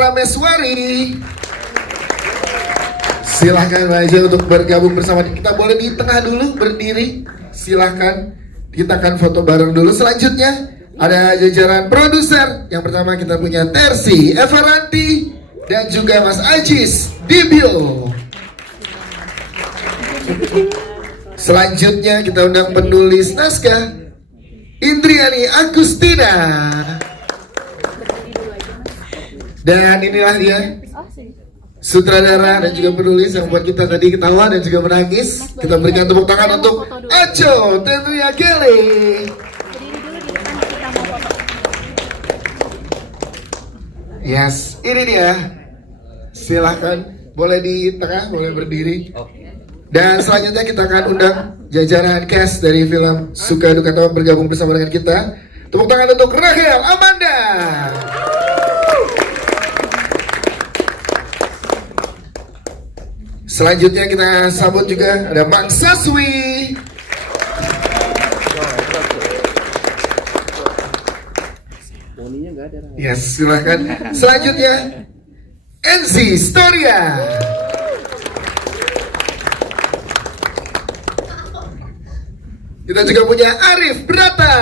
Parameswari. Silahkan aja untuk bergabung bersama kita. Boleh di tengah dulu berdiri. Silahkan, kita akan foto bareng dulu. Selanjutnya ada jajaran produser. Yang pertama kita punya Tersi Evaranti dan juga Mas Ajis Dibio. Selanjutnya kita undang penulis naskah Indriani Agustina. Dan inilah dia sutradara dan juga penulis yang buat kita tadi ketawa dan juga menangis. Kita berikan tepuk tangan untuk Aco tentunya Kelly. Yes, ini dia. Silahkan, boleh di tengah, boleh berdiri. Dan selanjutnya kita akan undang jajaran cast dari film Suka Duka Tawa bergabung bersama dengan kita. Tepuk tangan untuk Rahel Amanda. Selanjutnya kita sambut juga ada Mang Saswi. Yes, silahkan. Selanjutnya Enzi Storia. Kita juga punya Arif Brata.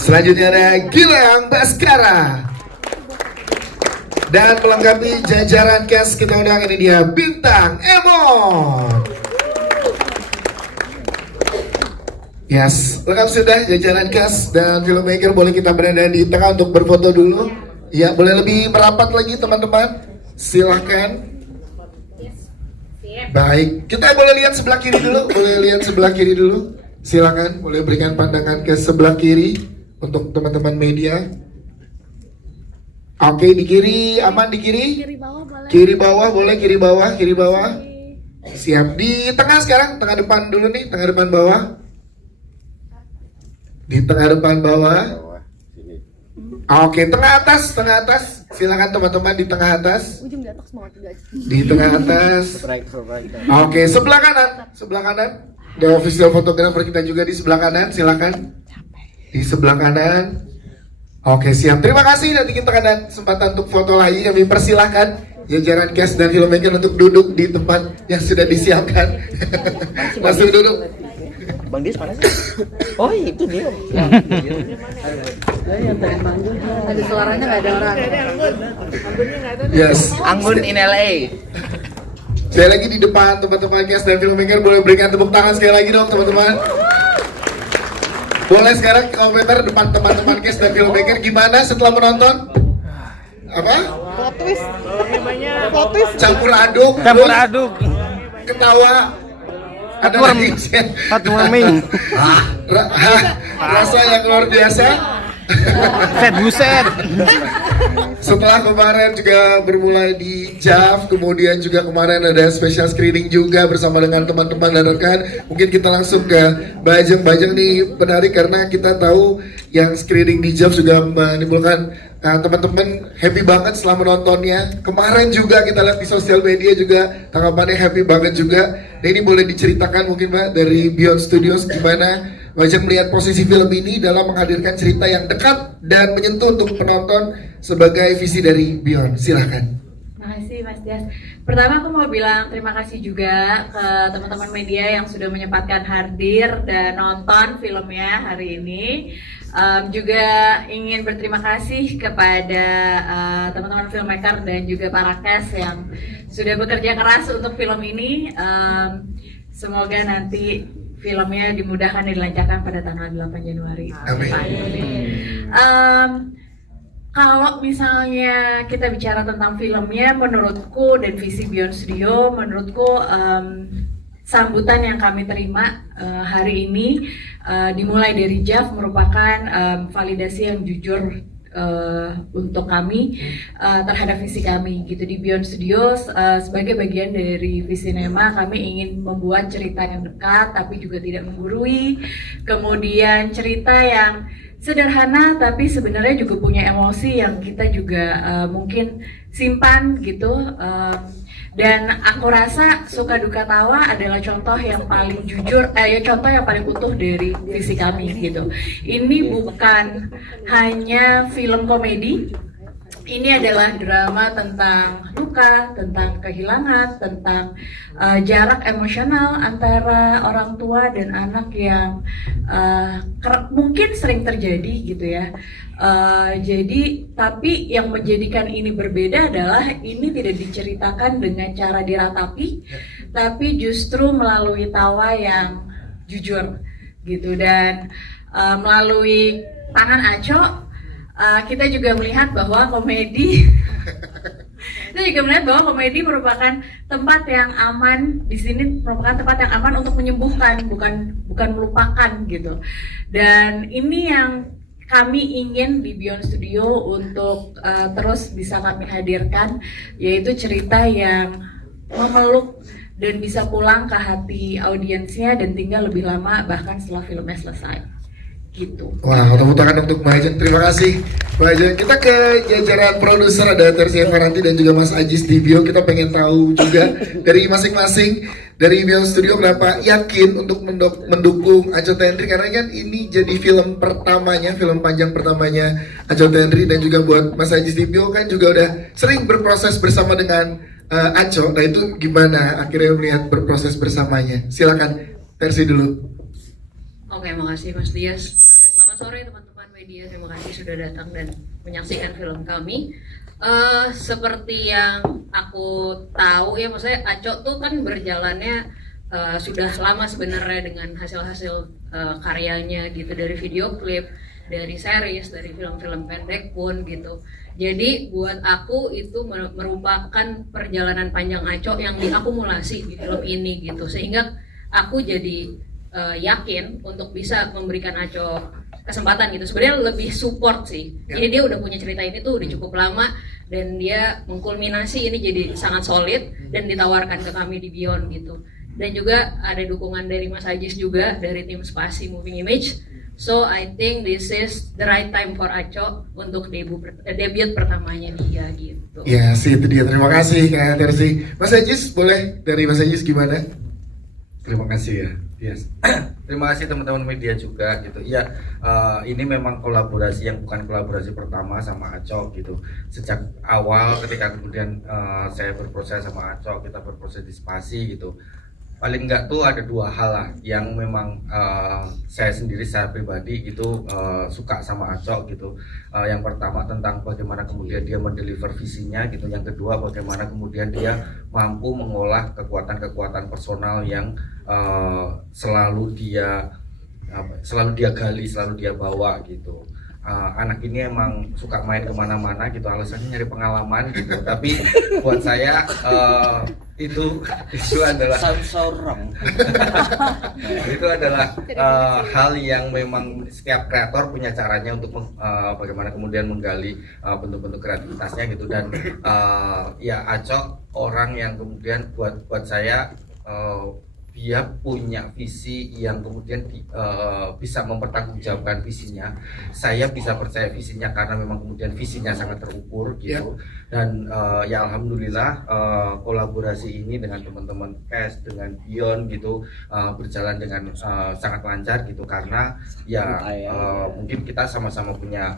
Selanjutnya ada Gilang Baskara. Dan melengkapi jajaran cast kita undang, ini dia Bintang Emon. Yes, lengkap sudah jajaran cast dan filmmaker. Boleh kita berada di tengah untuk berfoto dulu. Ya, boleh lebih merapat lagi teman-teman. Silahkan. Baik, kita boleh lihat sebelah kiri dulu. Boleh lihat sebelah kiri dulu. Silakan, boleh berikan pandangan ke sebelah kiri untuk teman-teman media. Oke, di kiri, aman di kiri? Kiri bawah boleh. Kiri bawah boleh, kiri bawah, kiri bawah. Siap, di tengah sekarang, tengah depan dulu nih, tengah depan bawah. Di tengah depan bawah. Oke, tengah atas, tengah atas. Silakan teman-teman di tengah atas. Di tengah atas. Oke, sebelah kanan, sebelah kanan. The official photographer kita juga di sebelah kanan, silakan. Di sebelah kanan. Oke, siap. Terima kasih. Nanti kita ada kesempatan untuk foto lagi. Kami persilahkan jajaran cast dan filmmaker untuk duduk di tempat yang sudah disiapkan. Langsung duduk. Bang Dias mana sih? Oh, itu dia. Ada suaranya nggak ada orang. Yes. Anggun in LA. Saya lagi di depan teman-teman cast dan filmmaker. Boleh berikan tepuk tangan sekali lagi dong teman-teman. Boleh sekarang komentar depan teman-teman cast dan filmmaker gimana setelah menonton? Apa? Plot twist. Plot twist. Campur aduk. Campur aduk. Ketawa. Ada lagi. Heartwarming. Rasa yang luar biasa. Set buset. Setelah kemarin juga bermulai di JAV, kemudian juga kemarin ada special screening juga bersama dengan teman-teman dan rekan. Mungkin kita langsung ke Bajeng nih, menarik karena kita tahu yang screening di JAV juga menimbulkan teman-teman happy banget setelah menontonnya. Kemarin juga kita lihat di sosial media juga tanggapannya happy banget juga. Nah, ini boleh diceritakan mungkin Mbak dari Beyond Studios gimana Bajeng melihat posisi film ini dalam menghadirkan cerita yang dekat dan menyentuh untuk penonton sebagai visi dari Beyond. Silahkan. Terima kasih Mas Dias. Pertama aku mau bilang terima kasih juga ke teman-teman media yang sudah menyempatkan hadir dan nonton filmnya hari ini. Juga ingin berterima kasih kepada teman-teman filmmaker dan juga para cast yang sudah bekerja keras untuk film ini. Semoga nanti filmnya dimudahkan dan dilancarkan pada tanggal 8 Januari. Amin. Kalau misalnya kita bicara tentang filmnya, menurutku dan visi Beyond Studio, menurutku sambutan yang kami terima hari ini dimulai dari JAV merupakan validasi yang jujur untuk kami terhadap visi kami gitu di Beyond Studios. Sebagai bagian dari Visinema, kami ingin membuat cerita yang dekat tapi juga tidak menggurui, kemudian cerita yang sederhana tapi sebenarnya juga punya emosi yang kita juga mungkin simpan gitu. Dan aku rasa Suka Duka Tawa adalah contoh yang paling jujur, contoh yang paling utuh dari visi kami gitu. Ini bukan hanya film komedi, ini adalah drama tentang duka, tentang kehilangan, tentang jarak emosional antara orang tua dan anak yang mungkin sering terjadi gitu ya. Jadi, tapi yang menjadikan ini berbeda adalah ini tidak diceritakan dengan cara diratapi, tapi justru melalui tawa yang jujur gitu. Dan melalui tangan Aco, kita juga melihat bahwa komedi merupakan tempat yang aman. Di sini merupakan tempat yang aman untuk menyembuhkan, bukan melupakan gitu. Dan ini yang kami ingin di Beyond Studio untuk terus bisa kami hadirkan, yaitu cerita yang memeluk dan bisa pulang ke hati audiensnya dan tinggal lebih lama bahkan setelah filmnya selesai. Gitu. Wah, tepuk tangan untuk Mbak Ajeng. Terima kasih Mbak Ajeng. Kita ke jajaran produser, ada Tersia Faranti dan juga Mas Ajis Dibio. Kita pengen tahu juga dari masing-masing dari Beyond Studio kenapa yakin untuk mendukung Aco Tendri, karena kan ini jadi film panjang pertamanya Aco Tendri, dan juga buat Mas Ajis Dibio kan juga udah sering berproses bersama dengan Aco. Nah itu gimana akhirnya melihat berproses bersamanya? Silakan Tersi dulu. Oke, makasih Mas Dias. Selamat sore teman-teman media, terima kasih sudah datang dan menyaksikan film kami. Seperti yang aku tahu ya, maksudnya Aco tuh kan berjalannya sudah lama sebenarnya dengan hasil-hasil karyanya gitu, dari video klip, dari series, dari film-film pendek pun gitu. Jadi buat aku itu merupakan perjalanan panjang Aco yang diakumulasi di film ini gitu, sehingga aku jadi yakin untuk bisa memberikan Aco kesempatan gitu. Sebenarnya lebih support sih. Jadi dia udah punya cerita ini tuh udah cukup lama, dan dia mengkulminasi ini jadi sangat solid dan ditawarkan ke kami di Beyond gitu. Dan juga ada dukungan dari Mas Ajis juga, dari tim Spasi Moving Image. So I think this is the right time for Aco untuk debut pertamanya dia gitu. Ya sih, itu dia. Terima kasih Kak Tersi. Mas Ajis, boleh dari Mas Ajis gimana? Terima kasih ya. Yes. Terima kasih teman-teman media juga gitu. Iya, ini memang kolaborasi yang bukan kolaborasi pertama sama Aco gitu. Sejak awal ketika kemudian saya berproses sama Aco, kita berproses di Spasi gitu. Paling enggak tuh ada dua hal lah yang memang saya sendiri secara pribadi itu suka sama Aco gitu. Yang pertama tentang bagaimana kemudian dia mendeliver visinya gitu. Yang kedua bagaimana kemudian dia mampu mengolah kekuatan-kekuatan personal yang selalu dia gali, selalu dia bawa gitu. Anak ini emang suka main kemana-mana gitu, alasannya nyari pengalaman gitu. Tapi buat saya itu adalah itu adalah hal yang memang setiap kreator punya caranya untuk bagaimana kemudian menggali bentuk-bentuk kreativitasnya gitu. Dan ya Aco orang yang kemudian buat saya dia punya visi yang kemudian bisa mempertanggungjawabkan visinya. Saya bisa percaya visinya karena memang kemudian visinya sangat terukur gitu. Dan ya alhamdulillah kolaborasi ini dengan teman-teman cast, dengan Beyond gitu berjalan dengan sangat lancar gitu, karena ya mungkin kita sama-sama punya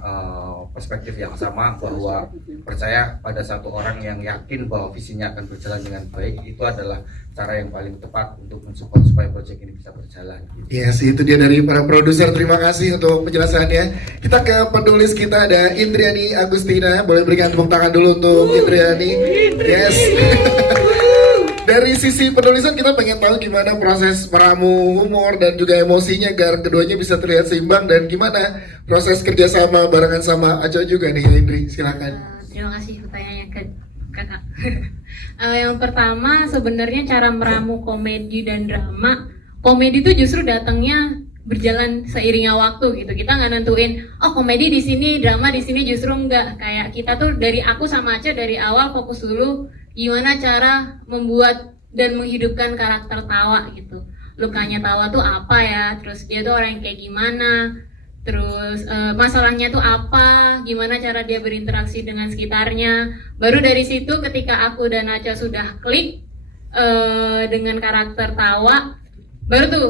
perspektif yang sama bahwa percaya pada satu orang yang yakin bahwa visinya akan berjalan dengan baik, itu adalah cara yang paling tepat untuk mensupport supaya proyek ini bisa berjalan gitu. Yes, itu dia dari para produser. Terima kasih untuk penjelasannya. Kita ke penulis kita, ada Indriani Agustina. Boleh berikan tepuk tangan dulu untuk Indriani. Yes. Dari sisi penulisan kita pengen tahu gimana proses meramu humor dan juga emosinya agar keduanya bisa terlihat seimbang, dan gimana proses kerjasama barengan sama Aco juga nih Indri. Silakan. Terima kasih pertanyaannya kakak. Yang pertama sebenarnya cara meramu komedi dan drama. Komedi itu justru datangnya berjalan seiringnya waktu gitu. Kita nggak nentuin, oh komedi di sini, drama di sini, justru enggak. Kayak kita tuh dari aku sama Aca dari awal fokus dulu gimana cara membuat dan menghidupkan karakter Tawa gitu. Lukanya Tawa tuh apa ya? Terus dia tuh orang yang kayak gimana? terus masalahnya tuh apa, gimana cara dia berinteraksi dengan sekitarnya. Baru dari situ ketika aku dan Aca sudah klik dengan karakter Tawa, baru tuh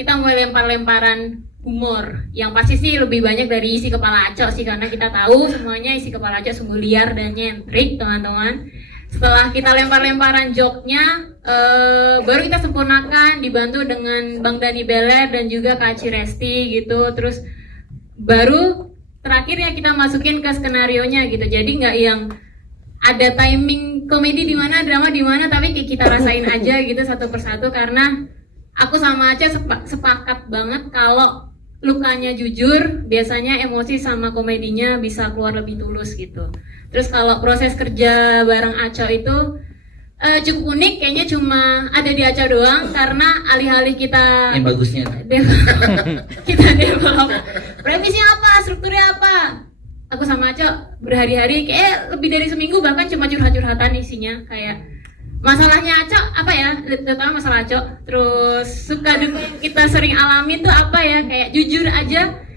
kita mulai lempar-lemparan humor yang pasti sih lebih banyak dari isi kepala Aca sih, karena kita tahu semuanya isi kepala Aca sungguh liar dan nyentrik teman-teman. Setelah kita lempar-lemparan joknya, baru kita sempurnakan dibantu dengan Bang Dani Beler dan juga Kak Ciresti gitu. Terus baru terakhir ya kita masukin ke skenarionya gitu. Jadi nggak yang ada timing komedi di mana, drama di mana, tapi kita rasain aja gitu satu persatu, karena aku sama Aca sepakat banget kalau lukanya jujur, biasanya emosi sama komedinya bisa keluar lebih tulus gitu. Terus kalau proses kerja bareng Aca itu cukup unik, kayaknya cuma ada di Aca doang, karena alih-alih kita Yang bagusnya. kita develop premisnya apa, strukturnya apa, aku sama Aca berhari-hari, kayak lebih dari seminggu bahkan cuma curhat-curhatan isinya, kayak masalahnya Aca apa ya, terutama masalah Aca, terus suka duka yang kita sering alami tuh apa ya, kayak jujur aja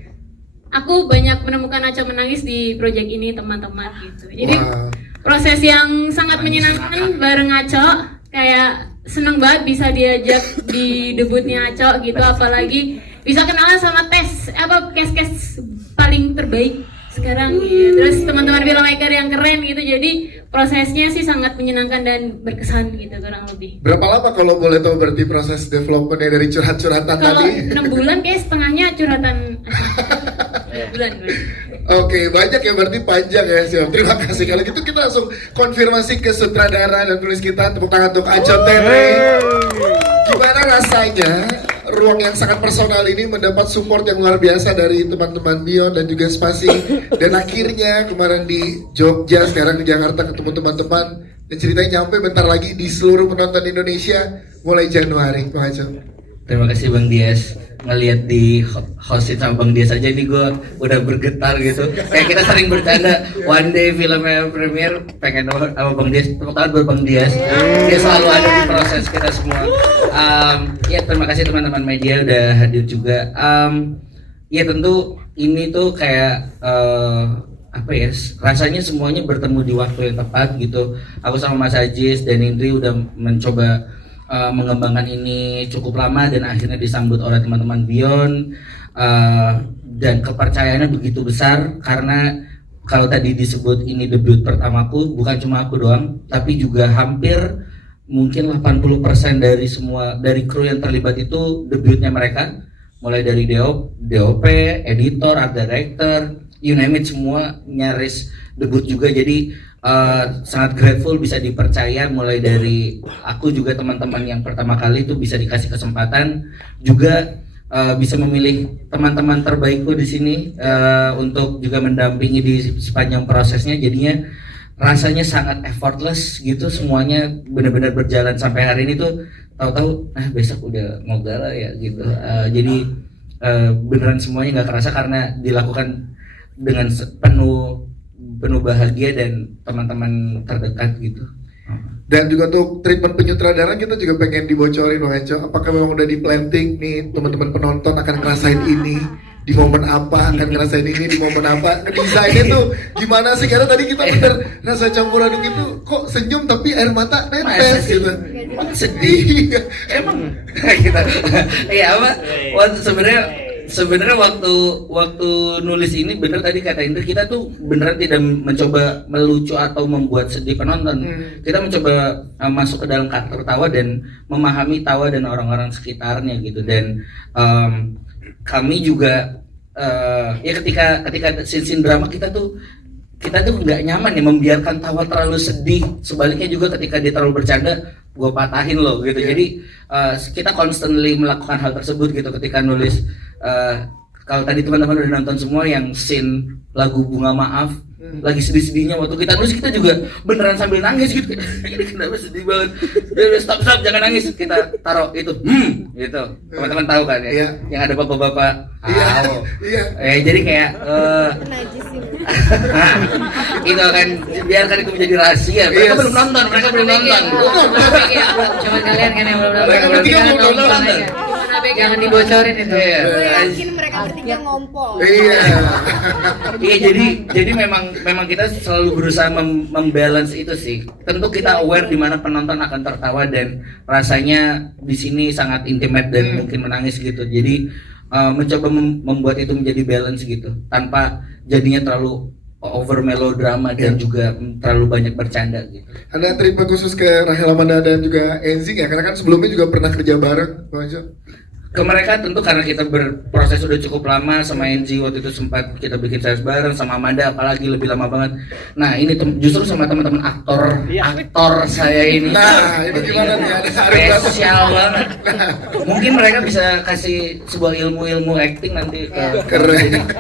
aku banyak menemukan Aca menangis di project ini teman-teman gitu. Jadi proses yang sangat menyenangkan bareng Aca, kayak seneng banget bisa diajak di debutnya Aca gitu, apalagi bisa kenalan sama cast paling terbaik sekarang gitu. Terus teman-teman filmmaker yang keren gitu, jadi prosesnya sih sangat menyenangkan dan berkesan gitu kurang lebih. Berapa lama kalau boleh tahu berarti proses developmentnya dari curhat-curhatan Kalau tadi? 6 bulan kayak setengahnya curhatan. 6 bulan. Oke, banyak ya, berarti panjang ya. Siap. Terima kasih. Kalau gitu kita langsung konfirmasi ke sutradara dan tulis kita. Tepuk tangan untuk Aca Tene. Gimana rasanya ruang yang sangat personal ini mendapat support yang luar biasa dari teman-teman Bion dan juga Spasi, dan akhirnya kemarin di Jogja, sekarang di Jakarta ketemu teman-teman, dan ceritanya nyampe bentar lagi di seluruh penonton Indonesia mulai Januari. Bang Aca. Terima kasih Bang Dias. Ngelihat di hostin sama Bang Dias aja nih gue udah bergetar gitu. Kayak kita sering bercanda, one day filmnya premier pengen sama Bang Dias. Tepuk tangan buat Bang Dias. Dia selalu ada di proses kita semua. Ya terima kasih teman-teman media udah hadir juga. Ya tentu ini tuh kayak apa ya, rasanya semuanya bertemu di waktu yang tepat gitu. Aku sama Mas Ajis dan Indri udah mencoba mengembangkan ini cukup lama, dan akhirnya disambut oleh teman-teman Bion, dan kepercayaannya begitu besar, karena kalau tadi disebut ini debut pertamaku, bukan cuma aku doang, tapi juga hampir mungkin 80% dari kru yang terlibat itu debutnya mereka, mulai dari DOP, editor, art director, you name it, semua nyaris debut juga. Jadi sangat grateful bisa dipercaya, mulai dari aku juga teman-teman yang pertama kali itu bisa dikasih kesempatan juga bisa memilih teman-teman terbaikku di sini untuk juga mendampingi di sepanjang prosesnya. Jadinya rasanya sangat effortless gitu, semuanya benar-benar berjalan sampai hari ini tuh tahu-tahu besok udah mau gala ya gitu. Jadi beneran semuanya nggak kerasa karena dilakukan dengan penuh bahagia dan teman-teman terdekat gitu. Dan juga untuk treatment penyutradaran kita juga pengen dibocorin Bang Aca. Apakah memang udah di planting nih teman-teman penonton akan ngerasain ini di momen apa, akan ngerasain ini di momen apa? Desainnya tuh gimana sih? Karena tadi kita bener rasa campur aduk itu kok senyum tapi air mata netes gitu. Sedih. Emang kita ya apa? Sebenarnya waktu nulis ini bener tadi kata Indri, kita tuh beneran tidak mencoba melucu atau membuat sedih penonton. Kita mencoba masuk ke dalam karakter Tawa dan memahami Tawa dan orang-orang sekitarnya gitu. Dan kami juga ya ketika scene drama kita tuh nggak nyaman ya membiarkan Tawa terlalu sedih. Sebaliknya juga ketika dia terlalu bercanda, gue patahin loh gitu. Jadi kita constantly melakukan hal tersebut gitu ketika nulis. Kalau tadi teman-teman udah nonton semua yang scene lagu Bunga Maaf, lagi sedih-sedihnya waktu kita nulis, kita juga beneran sambil nangis gitu. Ini kenapa sedih banget? Stop jangan nangis, kita taruh itu gitu. Teman-teman tahu kan ya, yang ada bapak-bapak. Jadi kayak itu kan biarkan itu menjadi rahasia. Mereka belum nonton. Cuma kalian kan yang belum nonton aja. Jangan dibocorin itu. Iya. Gue yakin mereka bertiga ngompol. Iya. Iya, jadi memang kita selalu berusaha membalance itu sih. Tentu kita aware di mana penonton akan tertawa dan rasanya di sini sangat intimate dan mungkin menangis gitu. Jadi mencoba membuat itu menjadi balance gitu, tanpa jadinya terlalu over melodrama dan juga terlalu banyak bercanda gitu. Ada treatment khusus ke Rahel Amanda dan juga Enzi ya, karena kan sebelumnya juga pernah kerja bareng, Bang Aco. Ke mereka tentu karena kita berproses udah cukup lama, sama NG waktu itu sempat kita bikin series bareng, sama Amanda apalagi lebih lama banget. Nah ini justru sama teman-teman aktor saya ini. Nah ini gimana nih? Ada Spesial banget. Mungkin mereka bisa kasih sebuah ilmu acting nanti. Keren.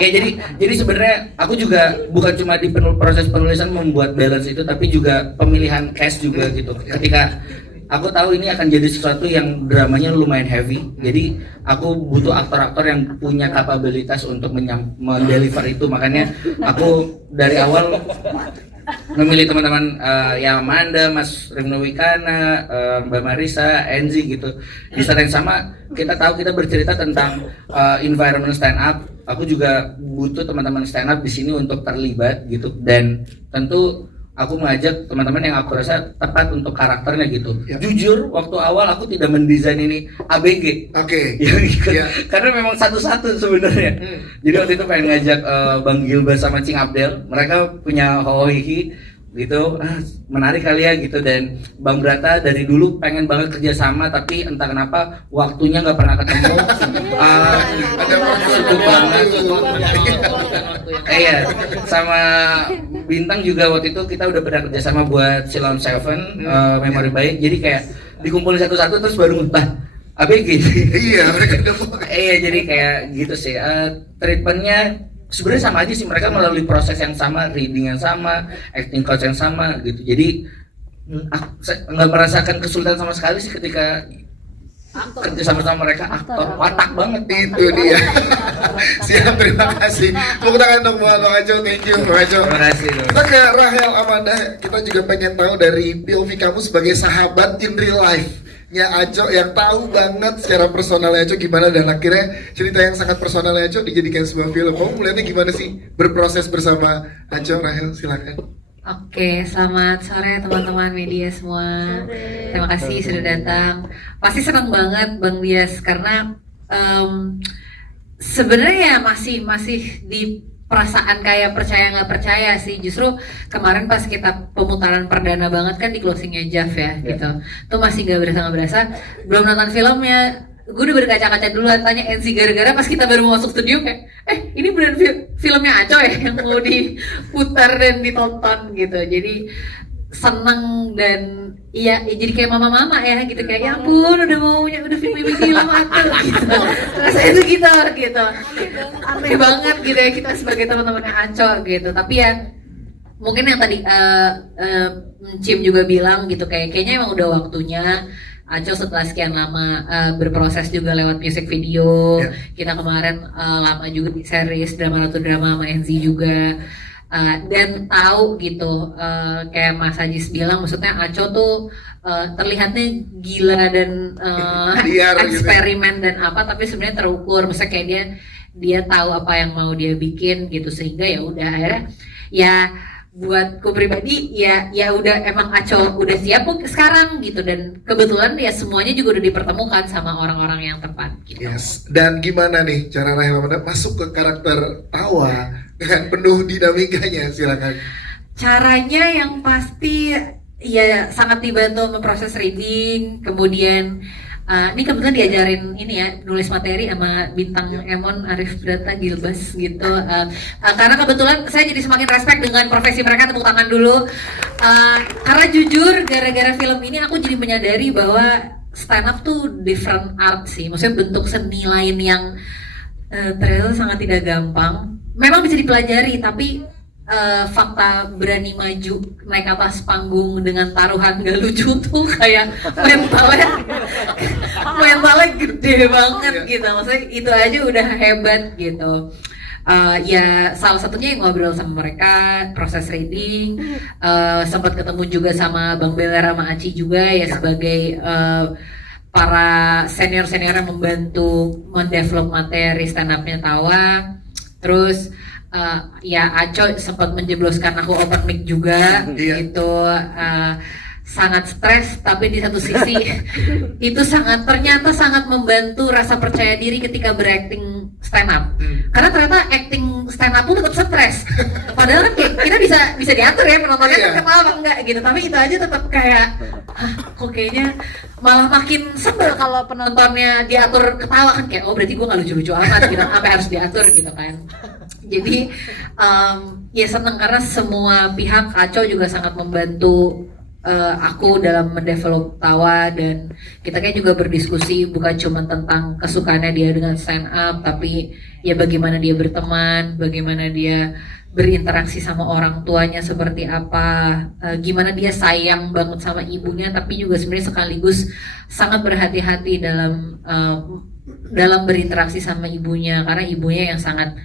Ya jadi sebenarnya aku juga bukan cuma di proses penulisan membuat balance itu, tapi juga pemilihan cast juga gitu. Ketika aku tahu ini akan jadi sesuatu yang dramanya lumayan heavy, jadi aku butuh aktor-aktor yang punya kapabilitas untuk mendeliver itu. Makanya aku dari awal memilih teman-teman ya Amanda, Mas Rifno Wikana, Mbak Marisa, Enzi gitu. Di saat yang sama kita tahu kita bercerita tentang environment stand up. Aku juga butuh teman-teman stand up di sini untuk terlibat gitu, dan tentu aku mengajak teman-teman yang aku rasa tepat untuk karakternya gitu. Yap. Jujur, waktu awal aku tidak mendesain ini ABG. Oke. Yang ikut. Iya. Karena memang satu-satu sebenarnya. Jadi waktu itu pengen ngajak Bang Gilbert sama Cing Abdel. Mereka punya hohihi gitu, menarik kali ya gitu. Dan Bang Brata dari dulu pengen banget kerja sama, tapi entah kenapa waktunya nggak pernah ketemu. Ada Sibuk banget. Iya, sama Bintang juga waktu itu kita udah pernah kerja sama buat Silon Seven, Memory Baik. Jadi kayak dikumpulin satu-satu terus baru ABG. Iya, mereka udah Iya, jadi kayak gitu sih. Treatmentnya sebenarnya sama aja sih, mereka melalui proses yang sama, reading yang sama, acting coach yang sama gitu. Jadi nggak merasakan kesulitan sama sekali sih ketika kerja sama mereka. Aktor watak banget itu dia. Siap, terima kasih. Tepuk tangan dong buat Bang Aco, thank you Bang Aco. Terima kasih. Kita ke Rahel Amanda, kita juga pengen tahu dari POV kamu sebagai sahabat in real life nya Aco, yang tahu banget secara personalnya Aco gimana, dan akhirnya cerita yang sangat personalnya Aco dijadikan sebuah film. Kamu melihatnya gimana sih berproses bersama Aco? Rahel, silakan. Oke, selamat sore teman-teman media semua. Terima kasih sudah datang. Pasti senang banget Bang Dias karena sebenarnya ya masih di perasaan kayak percaya nggak percaya sih. Justru kemarin pas kita pemutaran perdana banget kan di closingnya Jav ya gitu. Tuh masih nggak berasa, belum nonton filmnya. Gue udah berkaca-kaca duluan, tanya NC gara-gara pas kita baru masuk studio kayak ini beneran filmnya Aco ya yang mau diputar dan ditonton gitu. Jadi seneng dan iya jadi kayak mama-mama ya gitu, kayak ya ampun udah film Aco gitu. Rasanya tuh gitu. Aneh banget gitu ya kita sebagai teman-temannya Aco gitu. Tapi ya mungkin yang tadi Cim juga bilang gitu, kayaknya emang udah waktunya Aco setelah sekian lama berproses juga lewat music video. Kita kemarin lama juga di series drama sama Enzi juga, dan tahu gitu kayak Mas Ajis bilang, maksudnya Aco tuh terlihatnya gila dan eksperimen dan apa, tapi sebenarnya terukur. Maksudnya kayak dia tahu apa yang mau dia bikin gitu, sehingga ya udah akhirnya ya buatku pribadi ya udah emang Aco udah siap sekarang gitu, dan kebetulan ya semuanya juga udah dipertemukan sama orang-orang yang tepat gitu. Yes. Dan gimana nih cara Rahel Amanda masuk ke karakter Tawa dengan penuh dinamikanya? Silakan. Caranya yang pasti ya sangat dibantu memproses reading, kemudian ini kebetulan diajarin ini ya nulis materi sama Bintang Emon, Arif Brata, Gilbas gitu. Karena kebetulan saya jadi semakin respect dengan profesi mereka, tepuk tangan dulu. Karena jujur gara-gara film ini aku jadi menyadari bahwa stand up tuh different art sih. Maksudnya bentuk seni lain yang ternyata sangat tidak gampang. Memang bisa dipelajari, tapi fakta berani maju naik atas panggung dengan taruhan gak lucu tuh kayak mentalnya gede banget gitu. Maksudnya itu aja udah hebat gitu. Ya salah satunya yang ngobrol sama mereka, proses reading, sempat ketemu juga sama Bang Beler sama Aci juga ya sebagai para senior-senior yang membantu mendevelop materi stand up-nya Tawa. Terus ya Aco sempat menjebloskan aku open mic juga. Iya. Itu sangat stres, tapi di satu sisi itu ternyata sangat membantu rasa percaya diri ketika berakting stand up. Karena ternyata acting stand up pun tetap stres. Padahal kan kita bisa diatur ya penontonnya Iya. kan ketawa apa enggak gitu, tapi itu aja tetap kayak kok kayaknya malah makin sebel kalau penontonnya diatur ketawa kan, kayak oh berarti gue nggak lucu-lucu amat gitu, apa harus diatur gitu kan. Jadi ya seneng karena semua pihak, Aco juga sangat membantu aku dalam mendevelop Tawa, dan kita kayak juga berdiskusi bukan cuma tentang kesukaannya dia dengan stand up, tapi ya bagaimana dia berteman, bagaimana dia berinteraksi sama orang tuanya seperti apa, gimana dia sayang banget sama ibunya, tapi juga sebenarnya sekaligus sangat berhati-hati dalam berinteraksi sama ibunya, karena ibunya yang sangat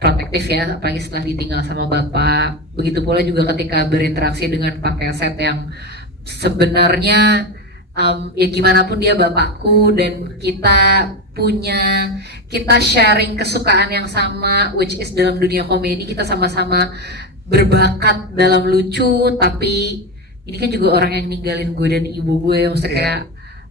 protektif ya, apalagi setelah ditinggal sama bapak. Begitu pula juga ketika berinteraksi dengan Pak Keset yang sebenarnya ya gimana pun dia bapakku, dan kita sharing kesukaan yang sama, which is dalam dunia komedi kita sama-sama berbakat dalam lucu, tapi ini kan juga orang yang ninggalin gue dan ibu gue, maksudnya kayak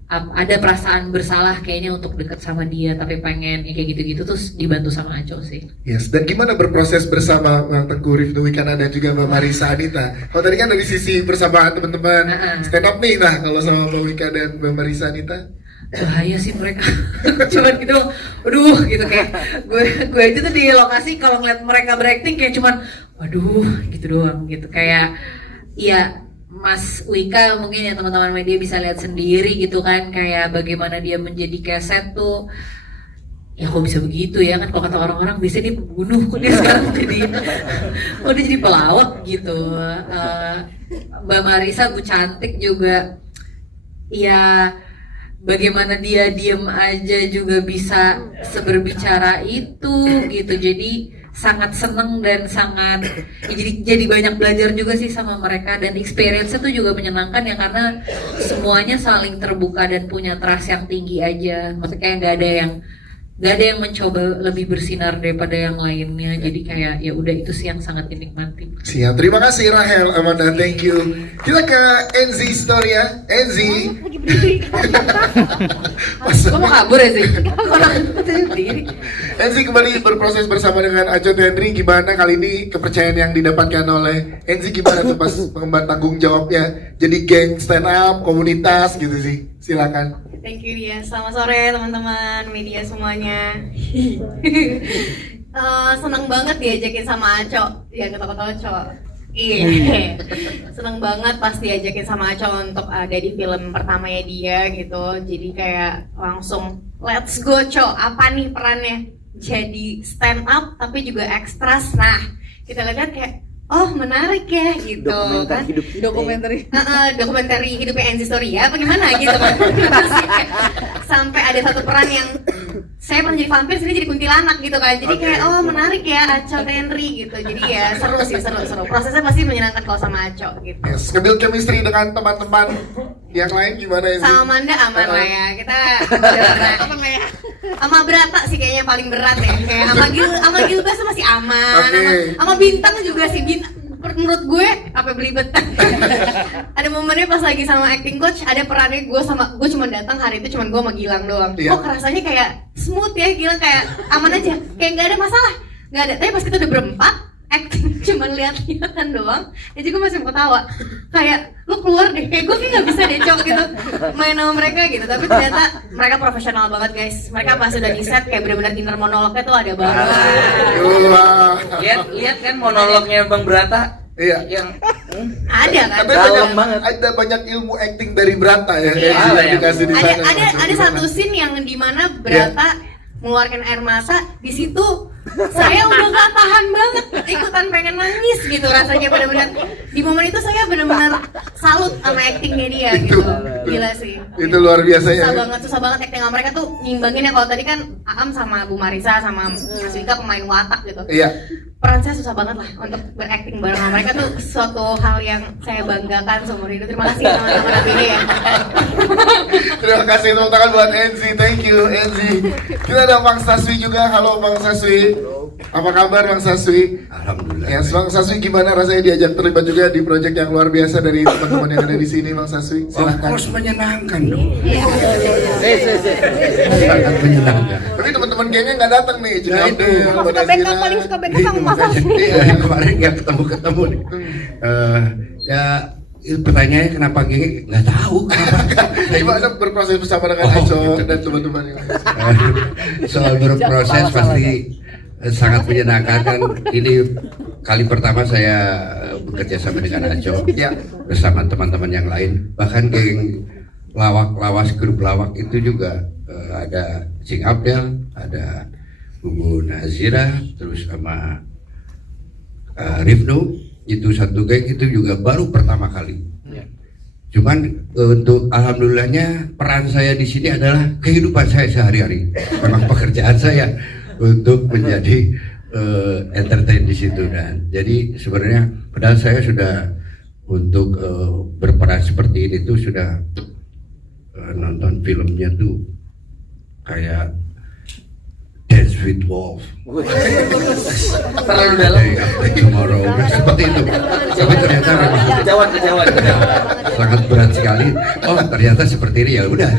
ada perasaan bersalah kayaknya untuk dekat sama dia, tapi pengen ya kayak gitu-gitu, terus dibantu sama Aco sih. Yes, dan gimana berproses bersama Bang Teguh Rifnu Wikana dan juga Mbak Marisa Anita? Kalau tadi kan dari sisi persamaan teman-teman stand up nih, nah kalau sama Mbak Wika dan Mbak Marisa Anita? Bahaya sih mereka, cuman gitu, aduh gitu kayak gue aja tuh di lokasi kalau ngeliat mereka berakting kayak cuman, waduh gitu doang gitu, kayak ya Mas Wika mungkin ya teman-teman media bisa lihat sendiri gitu kan, kayak bagaimana dia menjadi Keset tuh. Ya kok bisa begitu ya kan, kalau kata orang-orang biasanya dia pembunuh, kok dia sekarang dia jadi pelawak gitu. Mbak Marisa Bu Cantik juga ya bagaimana dia diem aja juga bisa seberbicara itu gitu. Jadi sangat seneng dan sangat ya jadi banyak belajar juga sih sama mereka, dan experience-nya tuh juga menyenangkan ya, karena semuanya saling terbuka dan punya trust yang tinggi aja. Maksudnya kayak nggak ada yang mencoba lebih bersinar daripada yang lainnya, jadi kayak ya udah itu sih yang sangat dinikmati. Siap, terima kasih Rahel, Amanda, thank you. Kita ke Enzi Story ya, Enzi. Lo mau kabur ya sih? Diri. Enzi kembali berproses bersama dengan Aco Henry. Gimana kali ini kepercayaan yang didapatkan oleh Enzi, gimana tuh pas pengemban tanggung jawabnya jadi geng stand up, komunitas gitu sih, silakan. Thank you dia. Selamat sore teman-teman media semuanya. Seneng banget diajakin sama Aco. Ya ketawa-ketawa Aco. Iya. Seneng banget pas diajakin sama Aco untuk ada di film pertamanya dia gitu. Jadi kayak langsung let's go Co. Apa nih perannya? Jadi stand up tapi juga ekstras. Nah, kita lihat kayak oh menarik ya gitu kan, dokumenter hidupnya Enzi Story ya apa gimana gitu kan. Sampai ada satu peran yang saya pernah jadi vampir, sini jadi kuntilanak gitu kan, jadi kayak oh menarik ya Aco Henry gitu, jadi ya seru sih, seru prosesnya pasti menyenangkan kalau sama Aco gitu. Yes, nge-build chemistry dengan teman-teman yang lain gimana Enzi? Sama Manda aman lah ya, kita apa nggak ya, sama Brata sih kayaknya paling berat ya, kayak sama Gilbas masih aman, sama Bintang juga sih, menurut gue apa belibet. Ada momennya pas lagi sama acting coach, ada perannya gue cuma datang hari itu cuma gue sama Gilang doang. Kok rasanya kayak smooth ya, Gilang kayak aman aja, kayak nggak ada masalah, nggak ada. Tapi pas kita udah berempat acting cuma lihat-lihatan doang, dia juga masih ketawa. Kayak lu keluar deh, kayak gue kayak nggak bisa deh Cok gitu main sama mereka gitu. Tapi ternyata mereka profesional banget guys. Mereka pas udah di set kayak benar-benar inner monolognya tuh ada banget. Lihat kan monolognya Bang Brata. Iya. Yang ada kan? dalam banget. Ada banyak ilmu acting dari Brata ya. Iya. Yang dikasih di sana. Ada satu scene yang dimana Brata mengeluarkan air mata, di situ saya udah gak tahan banget, ikutan pengen nangis gitu rasanya, benar-benar di momen itu saya benar-benar salut sama actingnya dia gitu, gila sih. Itu luar biasa ya. Susah banget acting sama mereka tuh ngimbanginnya. Kalau tadi kan Aam sama Bu Marisa sama Mas Wika pemain watak gitu. Iya. peran saya susah banget lah untuk berakting bareng sama mereka tuh suatu hal yang saya banggakan seumur hidup. Terima kasih teman-teman ABD ya. Terima kasih, tepuk tangan buat Enzi. Thank you Enzi. Kita ada Bang Saswi juga. Halo Bang Saswi. Apa kabar Bang Saswi? Alhamdulillah. Ya, Bang Saswi gimana rasanya diajak terlibat juga di proyek yang luar biasa dari teman-teman yang ada di sini, Bang Saswi? Of Silahkan. course menyenangkan dong. Sangat menyenangkan. Tapi teman-teman gengnya nggak datang nih. Ya, Cik itu. Abdul, Suka Mbak backup, Nazira. paling suka backup sama Mas Saswi. Iya, kemarin nggak ketemu nih. Ya, itu pertanyaannya kenapa gini? Nggak tahu. Gimana berproses bersama dengan Oh, Aco gitu. dan teman-teman yang Soal berproses pasti sangat menyenangkan kan. Ini kali pertama saya bekerja sama dengan Aco Ya. bersama teman-teman yang lain. Bahkan geng lawas grup lawak itu juga ada Cing Abdel, ada Bu Nazira, terus sama Rifno. Itu satu geng itu juga baru pertama kali. Cuman untuk alhamdulillahnya peran saya di sini adalah kehidupan saya sehari-hari. Memang pekerjaan saya untuk menjadi entertain di situ, dan jadi sebenarnya padahal saya sudah untuk berperan seperti ini tuh sudah nonton filmnya tuh kayak Dance with Wolf. Terlalu dalam. Day After Tomorrow. Nah, seperti itu. Tapi ternyata memang Kejauhan. sangat berat sekali. Oh, ternyata seperti ini, ya udah.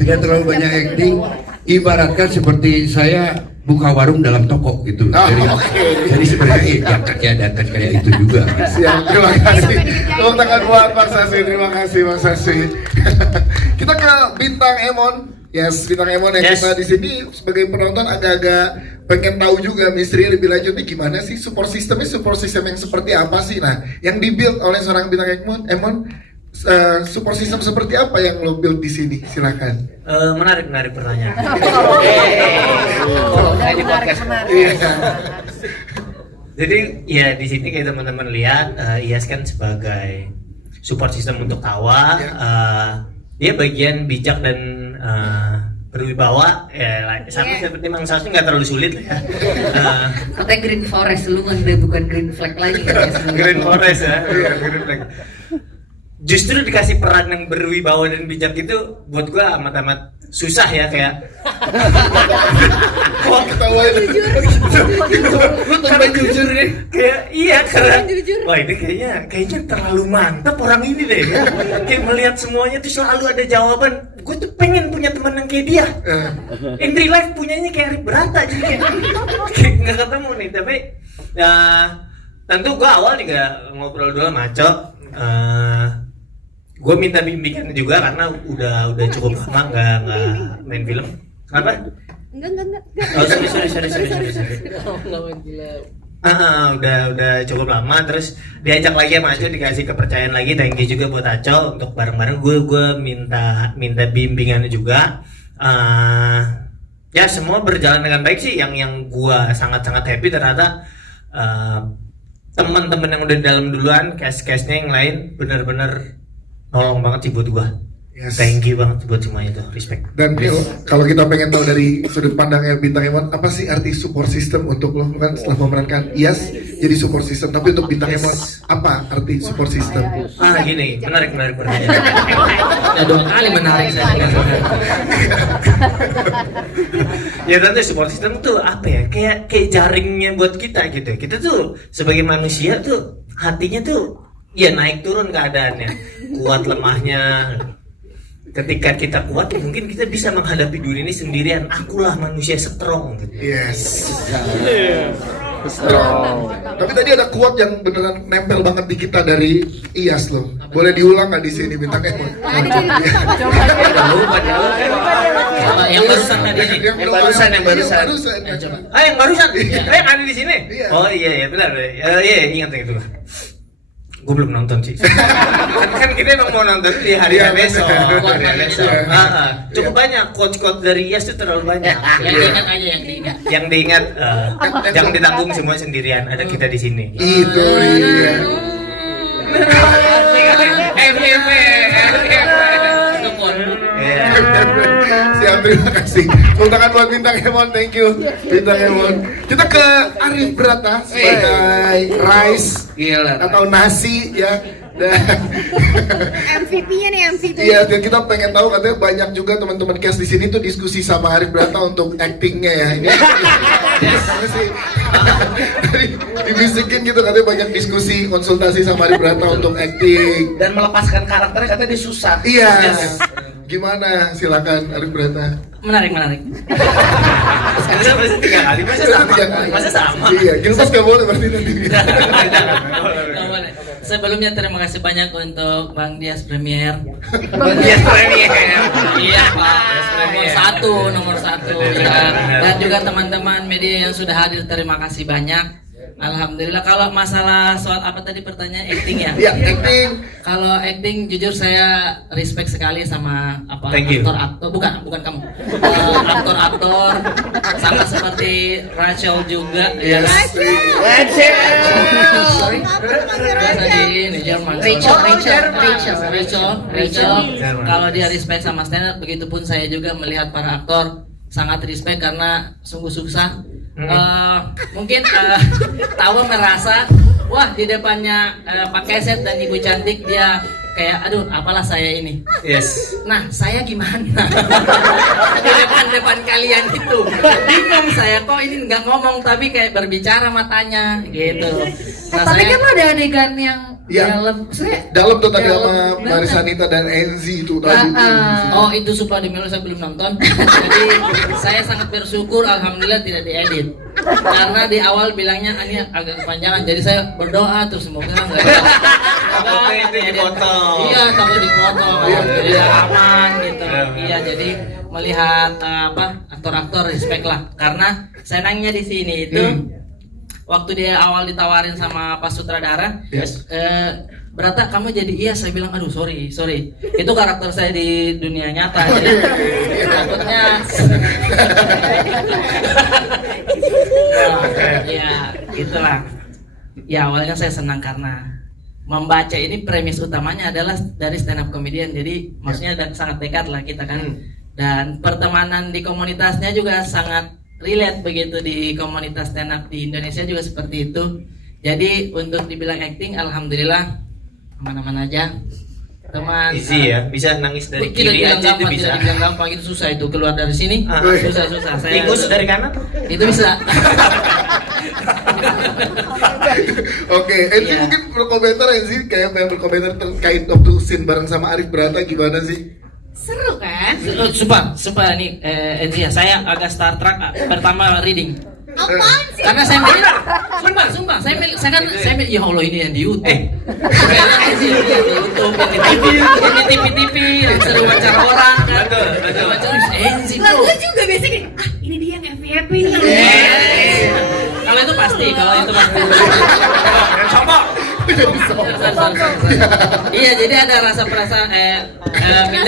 Tidak terlalu banyak acting. Ibaratkan seperti saya buka warung dalam toko gitu. Jadi sebenarnya kayak itu juga. Siap, terima kasih. Tepuk tangan buat Bang Saswi, terima kasih Bang Saswi. Kita ke Bintang Emon. Yes, Bintang Emon yang kita di sini sebagai penonton agak-agak pengen tahu juga misteri lebih lanjut nih gimana sih support system yang seperti apa sih? Nah, yang dibuild oleh seorang Bintang Emon support system seperti apa yang lo build di sini? Silakan. Menarik pertanyaan. Di podcast. Jadi ya di sini kayak teman-teman lihat, IAS kan sebagai support system untuk tawa, dia bagian bijak dan berwibawa, ya sama seperti Mang Saswi nggak terlalu sulit lah ya. Katanya Green Forest, lu kan udah bukan Green Flag lagi kan? Green Forest ya, Green Flag. Justru dikasih peran yang berwibawa dan bijak itu buat gua amat-amat susah ya, kayak Wah, ketawain. lu tambah jujur nih, kayak iya karena wah ini kayaknya terlalu mantap orang ini deh, kayak melihat semuanya tuh selalu ada jawaban. Gue tuh pengen punya teman yang kayak dia. In real life punyanya kayak Arif Berata, jadi kayak nggak ketemu nih. Tapi ya tentu gue awal juga ngobrol dulu sama Aco. Gue minta bimbingan juga karena udah cukup lama nggak main film. Kenapa? Enggak. Oh, sorry. Udah cukup lama, terus diajak lagi sama Aco, dikasih kepercayaan lagi. Thank you juga buat Aco untuk bareng-bareng gue minta bimbingan juga. Ya semua berjalan dengan baik sih. Yang gue sangat happy ternyata teman-teman yang udah di dalam duluan, cast-castnya yang lain bener-bener nolong banget sih buat gue. Yes. Thank you banget buat semuanya tuh, respect. Dan kalau kita pengen tahu dari sudut pandangnya Bintang Emon, apa sih arti support system untuk lo kan setelah memerankan IAS jadi support system, tapi untuk Bintang Emon apa arti support system? Gini, menarik pertanyaan. Ya 2 kali menarik saya. Ya tentu support system tuh apa ya? Kayak jaringnya buat kita gitu. Kita tuh sebagai manusia tuh hatinya tuh ya naik turun keadaannya, kuat lemahnya. Ketika kita kuat, mungkin kita bisa menghadapi dunia ini sendirian. Akulah manusia strong gitu. Yes. Strong. Tapi tadi ada quote yang beneran nempel banget di kita dari IAS loh. Boleh diulang nggak di sini Bintang Emon? Yang barusan tadi nih. Yang barusan. Yang barusan. Yang ada di sini. Oh iya benar. Iya ingat itu. Gue belum nonton sih. kan kita emang mau nonton di hari besok. Cukup banyak quote dari Yas itu terlalu banyak. Yang diingat jangan ditanggung semua sendirian. Ada kita di sini. Itu dia. Siap, terima kasih. Tepuk tangan buat Bintang Emon, thank you. Bintang Emon. Kita ke Arif Brata sebagai rice Gila. atau nasi ya. Dan MVP-nya nih MVP. iya, dan kita pengen tahu katanya banyak juga teman-teman cast di sini tuh diskusi sama Arif Brata untuk actingnya ya. Ini karena sih dibisikin gitu katanya banyak diskusi konsultasi sama Arif Brata untuk acting. Dan melepaskan karakternya katanya dia susah. Iya. Yes. Gimana? Silakan Arif Brata. Menarik. Sebenarnya masih 3 kali, masa Itu sama? 3 kali. Masa sama? Iya, Gilbas gak boleh berarti nanti. Nggak boleh. Sebelumnya terima kasih banyak untuk Bang Dias Premier. Dia premier. Iya Pak, nomor satu ya. Dan juga teman-teman media yang sudah hadir terima kasih banyak. Alhamdulillah. Kalau masalah soal apa tadi pertanyaan acting ya? Iya, acting. Kalau acting jujur saya respect sekali sama apa Thank you. aktor-aktor, bukan kamu. Aktor-aktor sama seperti Rachel juga. Yes. Sorry. Bahasa di ini Jerman. Rachel. Kalau dia respect sama stand up, begitupun saya juga melihat para aktor sangat respect karena sungguh susah. Mungkin tahu merasa wah di depannya Pak Keset dan Ibu Cantik dia kayak aduh apalah saya ini. Yes. Nah saya gimana di depan kalian itu bingung saya kok ini nggak ngomong tapi kayak berbicara matanya gitu. Nah, Tapi saya- kan lo ada adegan yang Iya. dalam, maksudnya Dalam tuh tadi Dalam sama banget. Marisanita dan Enzi itu tadi. Oh itu Supra di Melo saya belum nonton. Jadi saya sangat bersyukur alhamdulillah tidak diedit. Karena di awal bilangnya ini agak kepanjangan jadi saya berdoa terus semoga nggak Takutnya itu dipotong. Iya takut dipotong. Jadi aman gitu. Iya jadi melihat aktor-aktor respect lah karena senangnya di sini itu waktu dia awal ditawarin sama Pak Sutradara, Yes. Brata kamu jadi iya, saya bilang aduh sorry itu karakter saya di dunia nyata jadi takutnya ya gitulah ya awalnya saya senang karena membaca ini premis utamanya adalah dari stand up comedian jadi maksudnya sangat dekat lah kita kan dan pertemanan di komunitasnya juga sangat relate begitu di komunitas stand up di Indonesia juga seperti itu. Jadi untuk dibilang acting alhamdulillah aman-aman aja. Teman Easy ya, bisa nangis dari tidak kiri dibilang aja itu gampang, bisa. tidak dibilang gampang itu susah itu keluar dari sini susah saya Tikus dari kanan? itu bisa. Oke, Enzi Iya. mungkin berkomentar Enzi kayak pengen berkomentar terkait waktu scene bareng sama Arif Brata gimana sih? Seru kan? Sumpah nih Enzi ya, saya agak Star Trek pertama reading. Apaan sih? Karena saya milih, sumpah, saya milih, ya Allah ini yang di YouTube. Saya Enzi yang di YouTube, yang di TV, yang sering wawancara orang kan. Betul. Wawancara Enzi Lah bro. gue juga biasa gini, ini dia yang FYP nih. Kalau itu pasti. Sombong. Iya, jadi ada rasa mindernya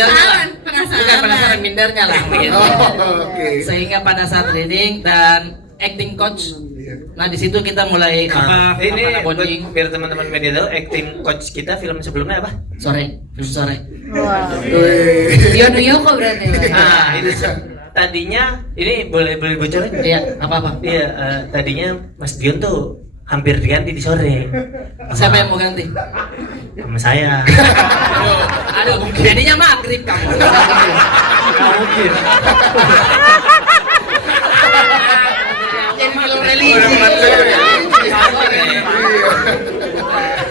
lah. Penasaran. Bukan penasaran, mindernya lah. Begitu. Oh, oke. Sehingga pada saat reading dan acting coach, nah di situ kita mulai Ini bonding. biar teman-teman media tahu, acting coach kita film sebelumnya apa? Film sore. Wih. Yono Yoko berarti. Nah, itu tadinya ini boleh bocorin? Iya, apa-apa. Iya, tadinya Mas Dion tuh hampir diganti di sore Siapa yang mau ganti? sama saya. Aduh, jadinya maghrib kamu. Mungkin. Jadi film religi.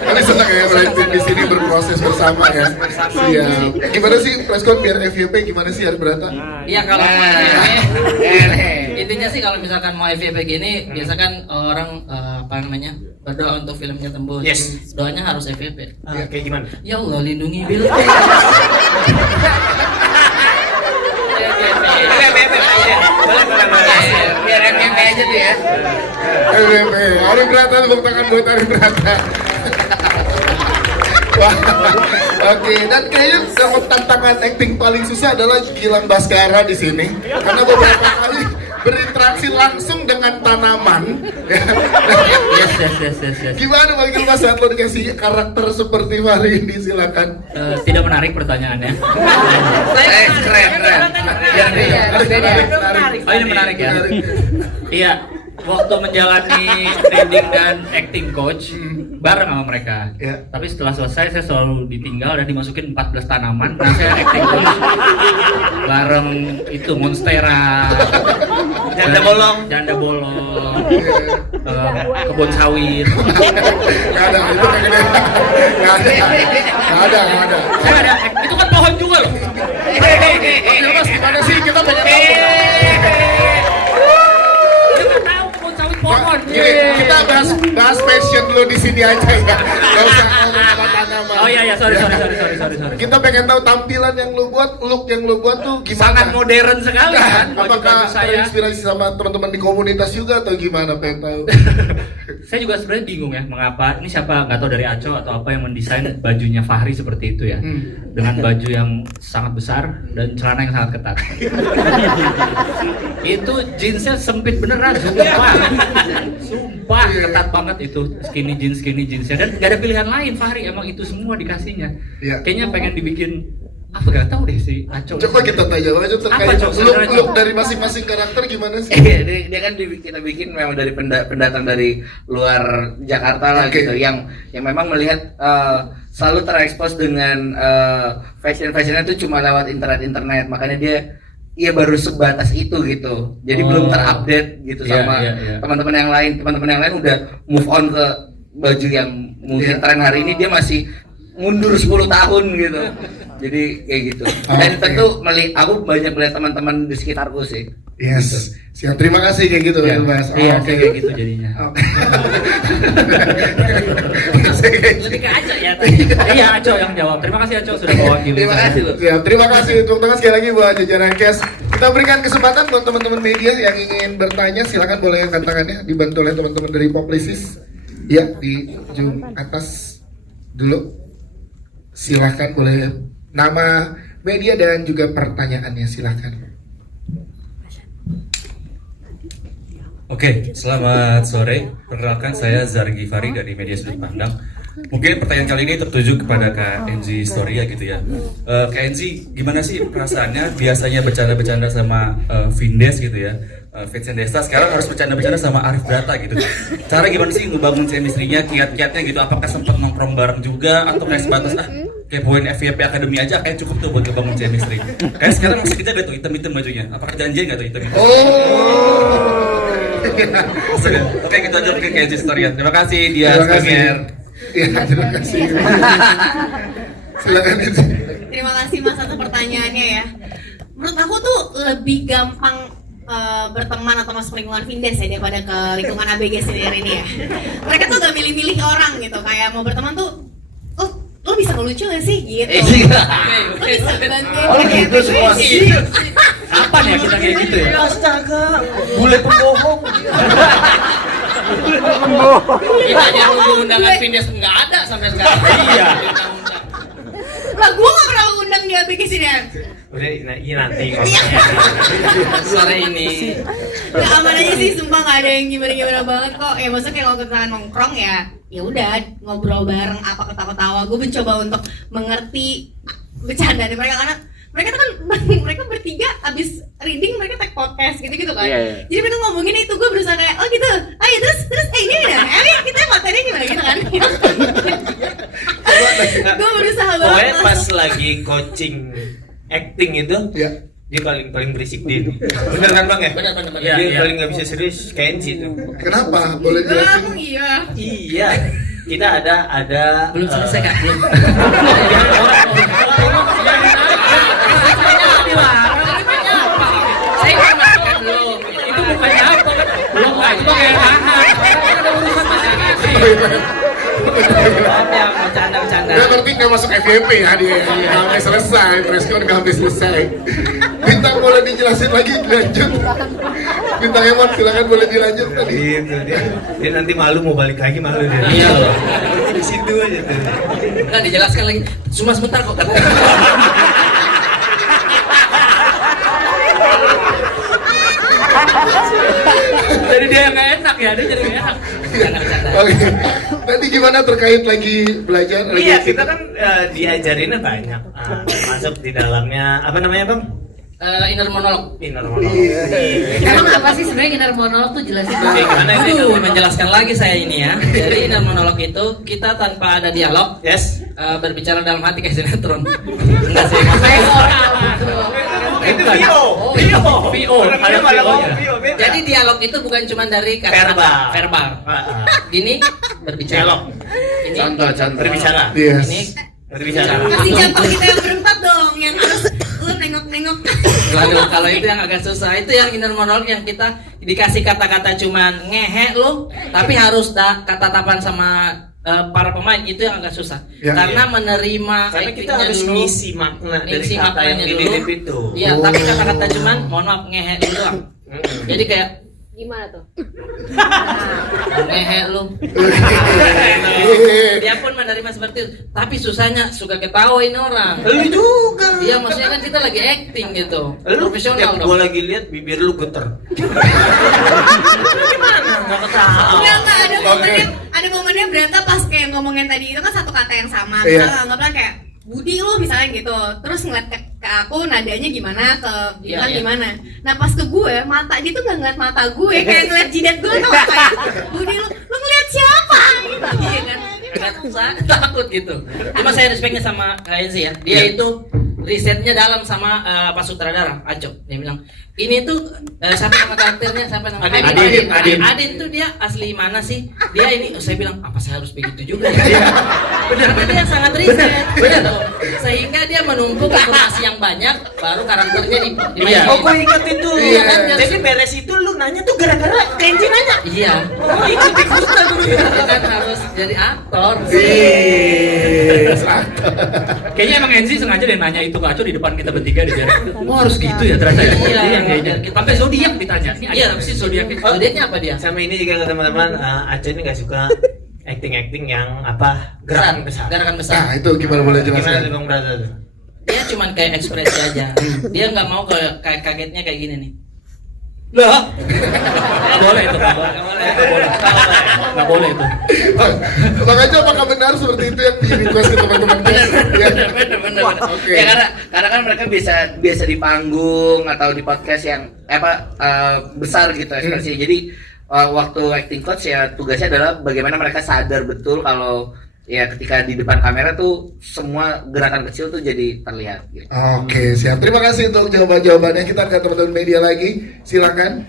Tapi senang ya berarti di sini berproses bersama ya. Siap. Gimana sih preskon biar FYP gimana sih Arif Brata? Iya kalau mau intinya sih kalau misalkan mau FYP gini biasa kan orang berdoa untuk filmnya tembus. Yes. Doanya harus FYP. Kayak gimana? Ya Allah lindungi Bill. Biar FYP aja tuh ya. FYP. Arif Brata, tepuk tangan buat Arif Brata. Wah, oke. Dan kayaknya tantangan acting paling susah adalah Gilang Baskara di sini, karena beberapa kali berinteraksi langsung dengan tanaman. Yes. Gimana Bang Gilbas saat lo dikasih karakter seperti Fahri ini, silakan. Tidak menarik pertanyaannya. Keren. Oh ini menarik ya. Iya, waktu menjalani reading dan acting coach bareng sama mereka. Ya. Tapi setelah selesai saya selalu ditinggal dan dimasukin 14 tanaman. Nah saya acting coach bareng itu Monstera, janda bolong, kebun sawit. Nggak ada, itu kayak gini. Nggak ada. Saya ada, itu kan pohon juga loh. Bang Gilbas gimana sih, kita pengen tahu. Pohon. Kita bahas passion lo di sini aja ya. Gak usah ngomong sama tanaman. Oh iya, sorry. Kita pengen tahu tampilan yang lo buat, look yang lo buat tuh gimana? Sangat modern sekali kan. Apakah baju-baju saya. terinspirasi sama teman-teman di komunitas juga atau gimana, pengen tahu? Saya juga sebenarnya bingung ya, mengapa ini siapa nggak tahu dari Aco atau apa yang mendesain bajunya Fahri seperti itu ya, dengan baju yang sangat besar dan celana yang sangat ketat. Itu jeansnya sempit beneran, sumpah ketat banget itu skinny jeansnya dan nggak ada pilihan lain Fahri, emang itu semua dikasihnya. Iya. Kayaknya pengen dibikin apa gak tahu deh si Aco. Coba kita tanya aja terkait Cok? look dari masing-masing karakter gimana sih? dia kan kita bikin memang dari pendatang dari luar Jakarta lah gitu, yang memang melihat selalu terekspos dengan fashionnya itu cuma lewat internet, makanya dia baru sebatas itu gitu, jadi belum terupdate gitu sama teman-teman yang lain. Teman-teman yang lain udah move on ke baju yang mungkin tren hari ini, dia masih mundur 10 tahun gitu. Jadi kayak gitu. Dan tentu aku banyak melihat teman-teman di sekitarku sih. Yes. Siap, terima kasih kayak gitu ya, Mas. Iya, kayak gitu jadinya. Lebih ke Aco ya. Iya, Aco yang jawab. Terima kasih Aco sudah mewakili. Terima kasih. Siap, terima kasih untuk teman sekali lagi buat jajaran Kes. Kita berikan kesempatan buat teman-teman media yang ingin bertanya, silakan boleh angkat tangannya, dibantu oleh teman-teman dari Publicis. Ya, di ujung atas dulu. Silakan boleh nama media dan juga pertanyaannya, silakan. Oke, selamat sore. Perkenalkan saya Zargi Fari dari Media Sudut Pandang. Mungkin pertanyaan kali ini tertuju kepada Kak Enzi Storia gitu ya. Kak Enzi, gimana sih perasaannya biasanya bercanda-bercanda sama Vindes gitu ya, Vincent Desta, sekarang harus bercanda-bercanda sama Arif Brata gitu. Cara gimana sih ngebangun chemistry-nya, kiat-kiatnya gitu? Apakah sempat nongkrong bareng juga atau kayak sebatas kayak poin FYP Academy aja kayak cukup tuh buat ngebangun chemistry? Kayak sekarang masih kita tuh hitam-hitam bajunya. Apakah janjian nggak tuh hitam-hitam? Oke, kita aja ke Enzi Storia. Terima kasih dia. Ya, terima kasih. Silakan Enzi. Terima kasih Mas atas pertanyaannya ya. Menurut aku tuh lebih gampang berteman atau masuk lingkungan Vindes ya daripada ke lingkungan ABG sendiri ini ya. Mereka tuh gak milih-milih orang gitu, kayak mau berteman tuh, oh lo bisa ngelucu gak sih gitu. Lo bisa bantuin gitu semua. Kapan ya kita kayak gitu ya? Astaga, bule pembohong. Kita aja nunggu undangan Vindes nggak ada sampai sekarang. Iya. Lah gue gak pernah undang di ABG sini ya. Udah, iya nanti. Sore ini. Gak aman aja sih, sumpah gak ada yang gimana-gimana banget kok. Ya maksudnya kayak kalau kita nongkrong ya udah ngobrol bareng, apa ketawa-ketawa. Gue mencoba untuk mengerti bercanda dari mereka, karena mereka tuh kan mereka bertiga abis reading mereka tag podcast gitu-gitu kan. Jadi mereka ngomongin itu, gue berusaha kayak oh gitu. Ayo terus ini dah. Kita materinya gimana gitu kan. Gue berusaha banget. Pokoknya pas lagi coaching acting itu, dia paling berisik dia. Bener kan Bang ya? Bener. Dia paling nggak bisa serius kayak Enzi itu. Kenapa? Boleh jelasin? Iya. Kita ada Belum selesai Kak. Saya nggak makan belum. Itu bukannya apa kan? Belum nggak itu kayak mahal. Ada urusan masing-masing. Maaf ya, bercanda-bercanda. Dia berarti nggak masuk FYP ya dia. Nggak sampai selesai, preskon nggak sampai selesai. Bintang boleh dijelasin lagi, dilanjut. Bintang Emon silakan boleh dilanjut tadi. Gitu, dia nanti malu mau balik lagi malu dia. Iya loh. Di situ aja tuh. Kan dijelaskan lagi. Cuma sebentar kok. dia yang nggak enak ya, dia jadi nggak enak. Oke. Nanti gimana terkait lagi belajar? Iya, kita kan diajarinnya banyak, termasuk di dalamnya apa namanya bang? Inner monolog. Inner monolog. Emang apa sih sebenarnya inner monolog tuh jelasin dulu. Gimana ini? Aduh, menjelaskan lagi saya ini ya. Jadi inner monolog itu kita tanpa ada dialog, Yes. berbicara dalam hati kayak sinetron. Enggak sih, maksudnya Itu Vio. VO. Ada Vio. Jadi dialog itu bukan cuma dari kata verbal. Gini berbicara. Dialog. Ini Contoh. Berbicara. Yes. ini Berbicara. Kasih contoh kita yang berempat dong, yang harus lu nengok-nengok. Waduh, kalau itu yang agak susah, itu yang inner monolog yang kita dikasih kata-kata cuman ngehe lu, tapi harus kata tapan sama para pemain itu yang agak susah. Ya, karena menerima Karena kita actingnya harus dulu, ngisi makna dari ngisi kata yang maknanya dililit dulu. itu. Iya, tapi kata-kata cuman mohon maaf ngehe dulu doang. Jadi kayak Gimana tuh? ngehe lu. Dia pun menerima seperti itu, tapi susahnya suka ketawain orang. Lu juga. Iya, maksudnya kan kita lagi acting gitu. Lu Profesional yang dong. gue lagi lihat bibir lu geter. Gimana nggak ketawa? Enggak, ada momennya Brata pas kayak ngomongin tadi itu kan satu kata yang sama. Iya. Misalnya anggaplah kayak Budi lu misalnya gitu, terus ngeliat ke aku nadanya gimana, ke Bintang Iya. gimana. Nah pas ke gue, mata dia tuh nggak ngeliat mata gue, kayak ngeliat jidat gue tuh kayak Budi lu ngeliat siapa? Gitu, iya kan? Takut gitu. Cuma saya respectnya sama Enzi ya. Dia itu risetnya dalam sama Pak Sutradara Aco. Dia bilang ini tuh siapa nama karakternya, siapa nama Adin tuh dia asli mana sih? Dia ini saya bilang apa saya harus begitu juga ya? Benar, dia sangat riset. Benar. Sehingga dia menumpuk informasi yang banyak baru karakternya dimainin. Oh, gue inget itu. Iya kan? Jadi beres itu lu nanya tuh gara-gara Kenji nanya. Iya. Oh, ikut-ikutan dulu. Itu kan harus jadi aktor. Kayaknya emang Enzi sengaja deh nanya itu ke Aco di depan kita bertiga di biar. Oh harus gitu ya ternyata ya. Iya, Yang kayaknya. Sampai zodiak ditanya. Ini Iya, apa sih zodiak itu? Zodiaknya apa dia? Sama ini juga ke teman-teman, Aceh ini nggak suka acting yang apa gerakan besar. Gerakan besar. Nah, itu gimana boleh Gimana jelaskan? tuh Bang Brother? Dia cuman kayak ekspresi aja. Dia nggak mau kayak kagetnya kayak gini nih. Lah. Enggak boleh itu. Enggak boleh itu. Bang Aco, apakah benar seperti itu yang di request ke teman-teman? Bener. Oke. Ya karena kan mereka biasa di panggung atau di podcast yang besar gitu ekspresi. Jadi waktu acting coach ya tugasnya adalah bagaimana mereka sadar betul kalau ya ketika di depan kamera tuh semua gerakan kecil tuh jadi terlihat gitu. Oke, siap. Terima kasih untuk jawaban-jawabannya. Kita ke teman-teman media lagi. Silakan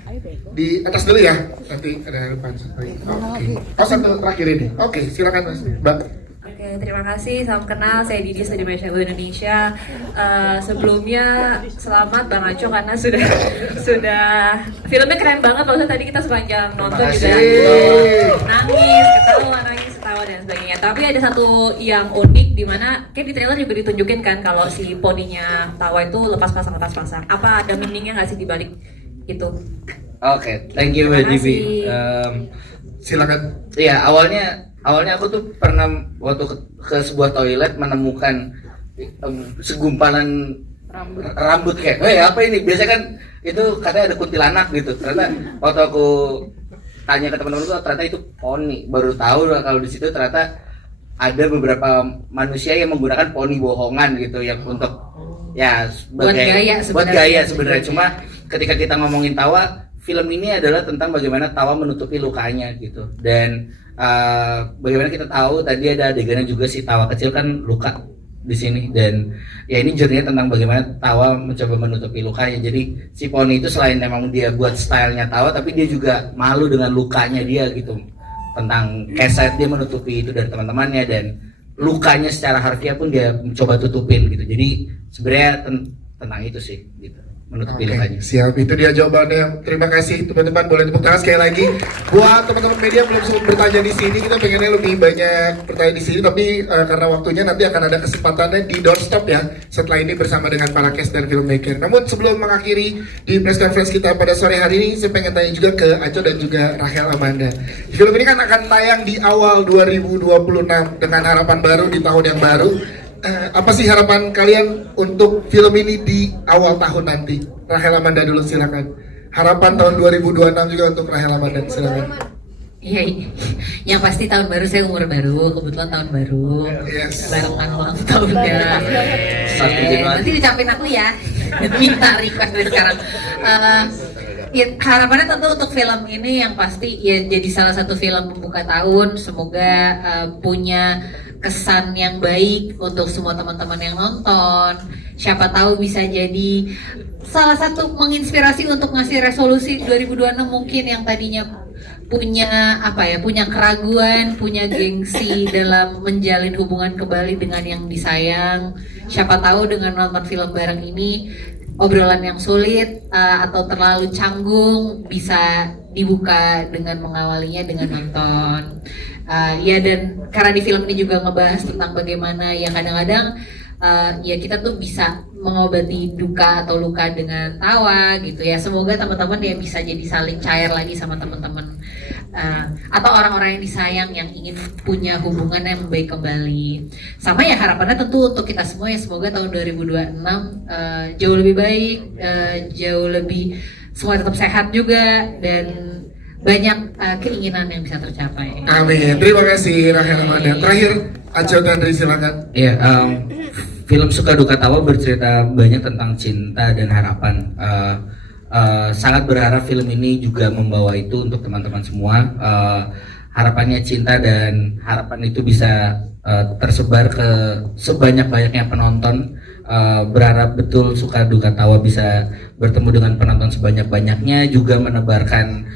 di atas dulu ya. Nanti ada depan satu lagi. Oke. Oh, satu terakhir ini. Oke, silakan Mas. Mbak. Oke, terima kasih. Salam kenal, saya Didi dari Malaysia Indonesia. Sebelumnya selamat Bang Aco karena sudah filmnya keren banget. Maksudnya tadi kita sepanjang nonton juga nangis, ketawa dan sebagainya. Tapi ada satu yang unik di mana kayak di trailer juga ditunjukin kan kalau si poninya Tawa itu lepas pasang. Apa ada meaningnya nggak sih di balik itu? Oke, thank you Mbak Divi. Silakan. Iya, awalnya aku tuh pernah waktu ke sebuah toilet menemukan segumpalan rambut kayak, apa ini? Biasanya kan itu katanya ada kuntilanak gitu. Ternyata waktu aku tanya ke teman-teman itu ternyata itu poni. Baru tahu kalau di situ ternyata ada beberapa manusia yang menggunakan poni bohongan gitu yang untuk ya Buat gaya sebenarnya. Cuma ketika kita ngomongin Tawa, film ini adalah tentang bagaimana Tawa menutupi lukanya gitu. Dan bagaimana kita tahu tadi ada adegannya juga si Tawa kecil kan luka di sini, dan ya ini journey-nya tentang bagaimana Tawa mencoba menutupi lukanya. Jadi si poni itu selain memang dia buat stylenya Tawa, tapi dia juga malu dengan lukanya dia gitu, tentang keset dia menutupi itu dari teman-temannya, dan lukanya secara harfiah pun dia mencoba tutupin gitu. Jadi sebenarnya tentang itu sih gitu, menutupi lukanya. Siap, itu dia jawabannya. Terima kasih teman-teman, boleh tepuk tangan sekali lagi. Buat teman-teman media belum sempat bertanya di sini, kita pengennya lebih banyak bertanya di sini, tapi karena waktunya nanti akan ada kesempatannya di doorstop ya setelah ini bersama dengan para cast dan filmmaker. Namun sebelum mengakhiri di press conference kita pada sore hari ini, saya pengen tanya juga ke Aco dan juga Rachel Amanda. Film ini kan akan tayang di awal 2026 dengan harapan baru di tahun yang baru. Apa sih harapan kalian untuk film ini di awal tahun nanti? Rachel Amanda dulu silakan. harapan tahun 2026 juga untuk Rahel Ramadan. Silakan. Iya, yang pasti tahun baru saya umur baru, kebetulan tahun baru, barengan ulang tahunnya. Nanti ucapin aku ya, minta request dari sekarang. Ya, harapannya tentu untuk film ini yang pasti ya jadi salah satu film pembuka tahun. Semoga punya kesan yang baik untuk semua teman-teman yang nonton. Siapa tahu bisa jadi salah satu menginspirasi untuk ngasih resolusi 2026 mungkin yang tadinya punya punya keraguan, punya gengsi dalam menjalin hubungan kembali dengan yang disayang. Siapa tahu dengan nonton film bareng ini obrolan yang sulit atau terlalu canggung bisa dibuka dengan mengawalinya dengan nonton. Ya, dan karena di film ini juga ngebahas tentang bagaimana ya kadang-kadang ya kita tuh bisa mengobati duka atau luka dengan tawa gitu ya. Semoga teman-teman ya bisa jadi saling cair lagi sama teman-teman atau orang-orang yang disayang yang ingin punya hubungan yang baik kembali. Sama ya harapannya tentu untuk kita semua ya, semoga tahun 2026 jauh lebih baik, jauh lebih semua tetap sehat juga dan banyak keinginan yang bisa tercapai. Amin. Terima kasih Rahel Ramadan. Terakhir Aco Tandri silakan. Iya, film Suka Duka Tawa bercerita banyak tentang cinta dan harapan. Sangat berharap film ini juga membawa itu untuk teman-teman semua. Harapannya cinta dan harapan itu bisa tersebar ke sebanyak-banyaknya penonton. Berharap betul Suka Duka Tawa bisa bertemu dengan penonton sebanyak-banyaknya, juga menebarkan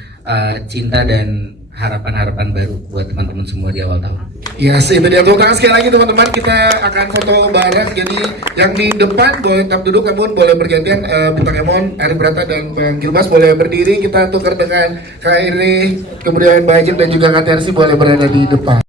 cinta dan harapan-harapan baru buat teman-teman semua di awal tahun. Yes, itu dia. Tepuk tangan sekali lagi teman-teman. Kita akan foto bareng. Jadi yang di depan boleh tetap duduk, namun boleh bergantian. Bintang Emon, Arif Brata dan Bang Gilbas boleh berdiri. Kita tukar dengan Kak Iri, kemudian Mbak Ajeng dan juga Kak Tersi boleh berada di depan.